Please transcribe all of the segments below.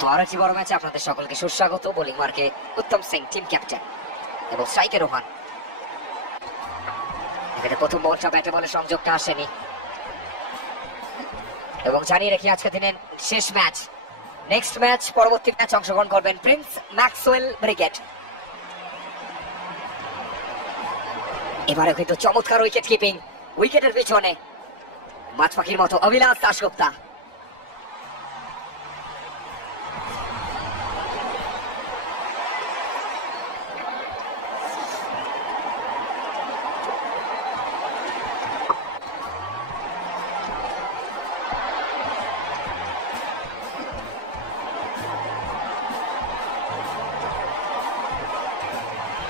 তো আর একটি বড় ম্যাচে আপনাদের সকলকে সুস্বাগত। বোলিং মার্কে উত্তম সিং, টিম ক্যাপ্টেন, এবং স্ট্রাইকে রোহান। এখানে প্রথম বলটা ব্যাটে বলে সংযোগটা আসেনি, এবং জানিয়ে রাখি আজকে দিনের শেষ ম্যাচ। নেক্সট ম্যাচ, পরবর্তী ম্যাচ অংশগ্রহণ করবেন প্রিন্স ম্যাক্সওয়েল ব্রিগেড। এবারে কিন্তু চমৎকার উইকেট কিপিং, উইকেটের পিছনে মাছ পাখির মতো অভিলাষ দাশগুপ্তা।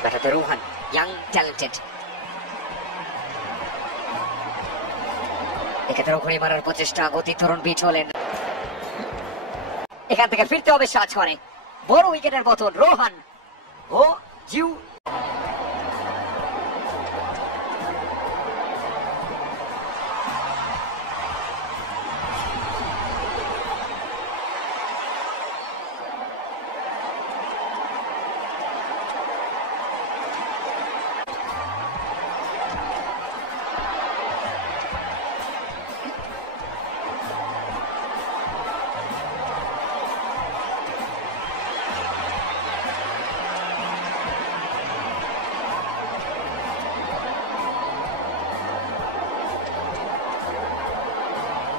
ব্যাটাতে রোহান, ইয়াং ট্যালেন্টেড। এক্ষেত্রে ঘুরে মারার প্রচেষ্টা, গতি ধরন বিট হলেন। এখান থেকে ফিরতে হবে সাজ করে, বড় উইকেটের পতন। রোহান ও জিউ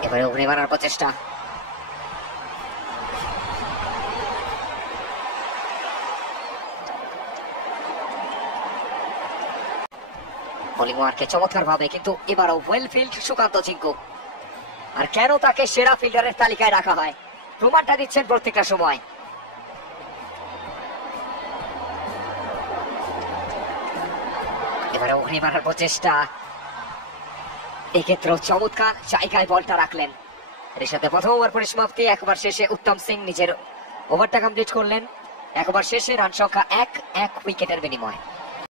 এবারে ঘুরে মারার প্রচেষ্টা। বোলিং মার্কে চমৎকার ভাবে, কিন্তু এবারও ওয়েল ফিল্ড সুকান্ত চিঙ্কু। আর কেন তাকে সেরা ফিল্ডারের তালিকায় রাখা হয়, প্রমাণটা দিচ্ছেন প্রত্যেকটা সময়। এবারে ঘুরে মারার প্রচেষ্টা, এক্ষেত্রেও চমৎকার জায়গায় বলটা রাখলেন। এর সাথে প্রথম ওভার পরিসমাপ্তি। একবার শেষে উত্তম সিং নিজের ওভারটা কমপ্লিট করলেন। একবার শেষে রান সংখ্যা 1 উইকেটের বিনিময়।